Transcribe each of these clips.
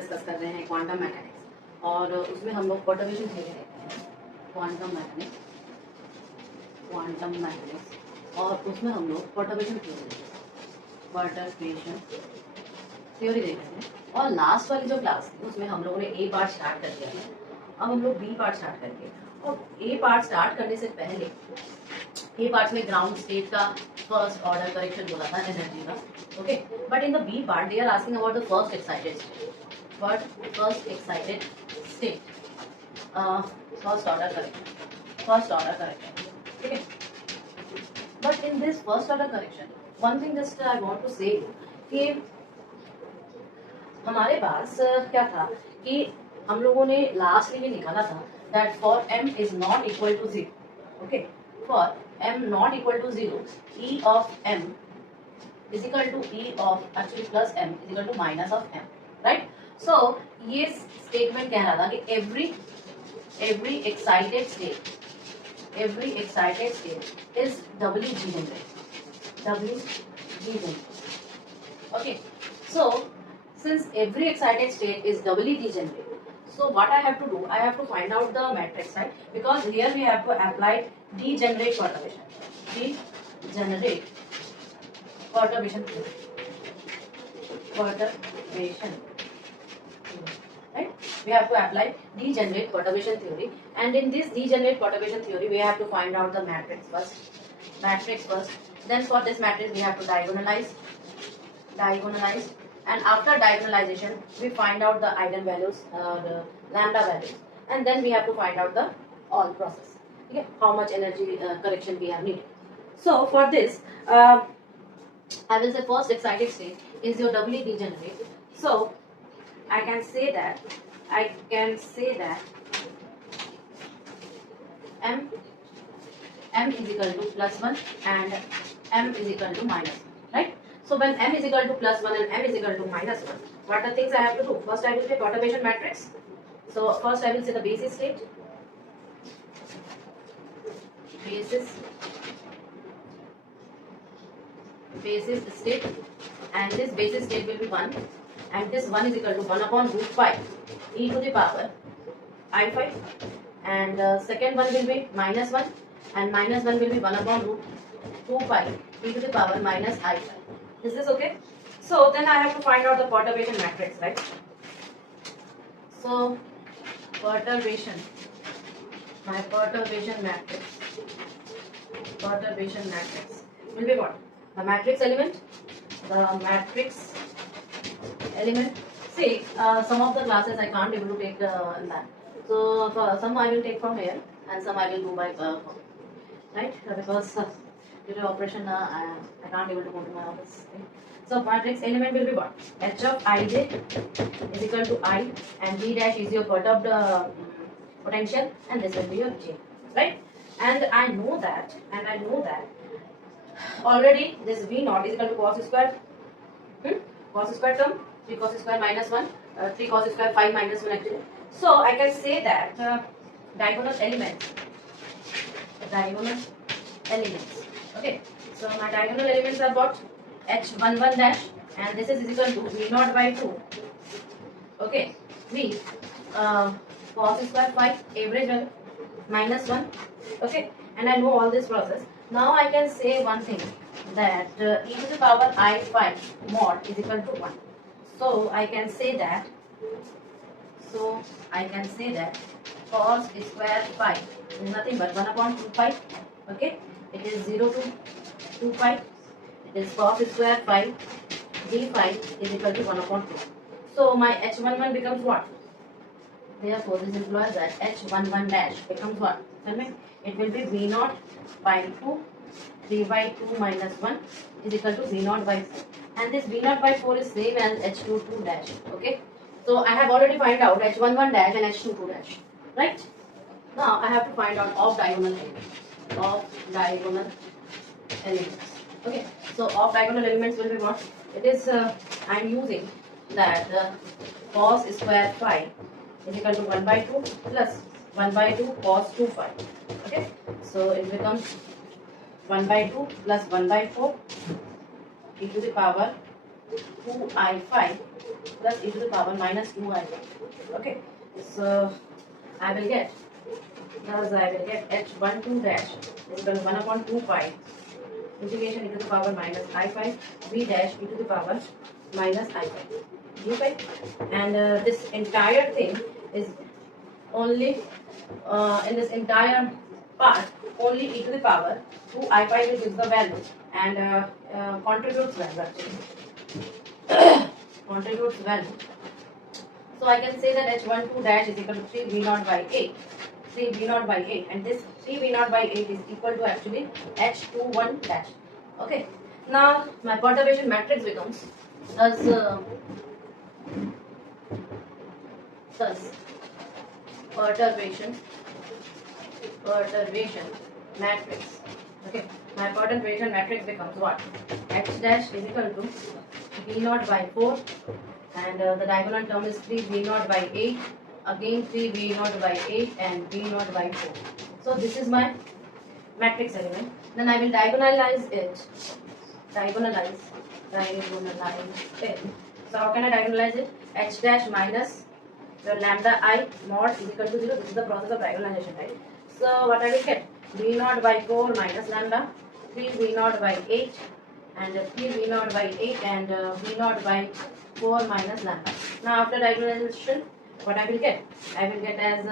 Discuss कर रहे हैं क्वांटम मैकेनिक्स, और उसमें हम लोग परटर्बेशन थ्योरी देखते हैं, क्वांटम मैकेनिक्स, और उसमें हम लोग परटर्बेशन थ्योरी देख रहे हैं। और लास्ट वाली जो क्लास थी उसमें हम लोगों ने ए पार्ट स्टार्ट कर दिया है। अब हम लोग बी पार्ट स्टार्ट करेंगे। और ए पार्ट स्टार्ट करने से पहले ए पार्ट में ग्राउंड स्टेट का फर्स्ट ऑर्डर करेक्शन बोला था एनर्जी का, okay. But in the B part they are asking about the first excited state, first order correction, ठीक है। But in this first order correction one thing just I want to say कि हमारे पास क्या था कि हम लोगों ने लास्ट में ये निकाला था that for m is not equal to 0, okay, for m not equal to 0 e of m is equal to e of actually plus m is equal to minus of m, right. So ये statement कह रहा था कि every excited state is doubly degenerate, okay. So since every excited state is doubly degenerate, so what I have to do, I have to find out the matrix, right? Because here we have to apply degenerate perturbation theory, right? We have to apply degenerate perturbation theory, and in this degenerate perturbation theory we have to find out the matrix first. Then for this matrix we have to diagonalize, and after diagonalization we find out the eigenvalues, the lambda values, and then we have to find out the all process, okay, how much energy correction we have needed. So for this I will say first excited state is your doubly degenerate. So I can say that m is equal to plus 1 and m is equal to minus 1, right? So when m is equal to plus 1 and m is equal to minus 1, what are the things I have to do? First I will say perturbation matrix. So first I will say the basis state, and this basis state will be 1, and this 1 is equal to 1 upon root 5 e to the power i5, and second one will be minus 1, and minus 1 will be 1 upon root 2 pi e to the power minus i5. Is this okay? So then I have to find out the perturbation matrix, right? So perturbation matrix will be what? The matrix element. See, some of the classes I can't able to take in that. So for some I will take from here, and some I will do by phone, right? Because due to operation I can't able to go to my office. Right? So matrix element will be what? H of ij is equal to I, and G dash is your perturbed potential, and this will be your J, right? And I know that already this V naught is equal to cos square, cos square term, 3 cos square minus 1, 3 cos square 5 minus 1 actually. So I can say that diagonal elements, okay. So my diagonal elements are what? H11 dash, and this is equal to V naught by 2, okay, V cos square 5 average value minus 1, okay. And I know all this process. Now I can say one thing, that e to the power i5 mod is equal to 1. So I can say that cos square 5 is nothing but 1 upon 2 pi, okay. It is 0 to 2 pi. It is cos square 5 d5 is equal to 1 upon 2. So my h11 becomes what? Therefore this implies that h11 dash becomes what? Tell me. It will be V naught by 2, 3 by 2 minus 1 is equal to V naught by 4. And this V naught by 4 is same as H22 dash, okay. So I have already find out H11 dash and H22 dash, right? Now I have to find out off diagonal elements, okay. So off diagonal elements will be what? It is I am using that cos square 5 is equal to 1 by 2 plus 1 by 2 cos 2 phi, okay. So it becomes 1 by 2 plus 1 by 4 e to the power 2i5 plus e to the power minus 2i5. Okay, so I will get, thus I will get h12 dash is equal to 1 upon 2 pi integration e to the power minus i5 v dash e to the power minus i5 d5, and this entire thing is only in this entire part only e to the power 2i5 will give the value and contributes value actually contributes value. So I can say that h12 dash is equal to 3 v naught by 8, 3 v naught by 8, and this 3 v naught by 8 is equal to actually h21 dash. Okay, now my perturbation matrix becomes thus perturbation matrix. Okay, my perturbation matrix becomes what? H dash is equal to v naught by 4, and the diagonal term is 3 v naught by 8, again 3 v naught by 8 and v naught by 4. So this is my matrix element. Then I will diagonalize it. Diagonalize it. So how can I diagonalize it? H dash minus your lambda I mod is equal to 0. This is the process of diagonalization, right? So what I will get? V naught by 4 minus lambda, 3 v naught by 8, and 3 v naught by 8 and v naught by 4 minus lambda. Now after diagonalization, what I will get? I will get as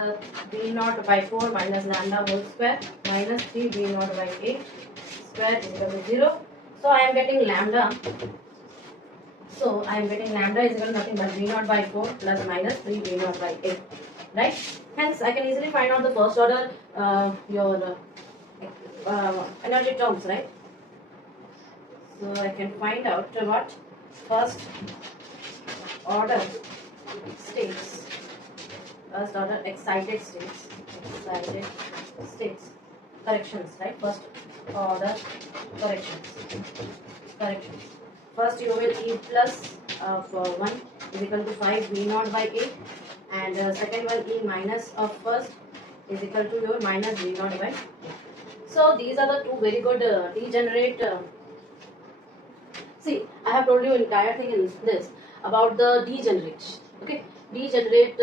v naught by 4 minus lambda whole square minus 3 v naught by 8 square is equal to 0. So I am getting lambda. So I am getting lambda is equal to nothing but v naught by 4 plus minus 3 v naught by 8. Right? Hence I can easily find out the first order your energy terms, right? So I can find out what first order states, first order excited states, corrections, right? First order corrections. First you will E plus of 1 is equal to 5 v naught by 8, and second one E minus of first is equal to your minus v naught by 8. So these are the two very good degenerate. See, I have told you entire thing in this about the degenerate. Okay, degenerate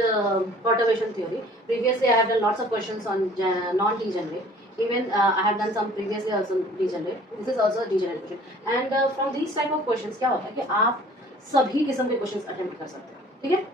perturbation theory. Previously, I have done lots of questions on non-degenerate. Even I have done some previously also degenerate. This is also a degenerate question. And from these type of questions, क्या होता है कि आप सभी किस्म के questions attempt कर सकते हैं. ठीक है?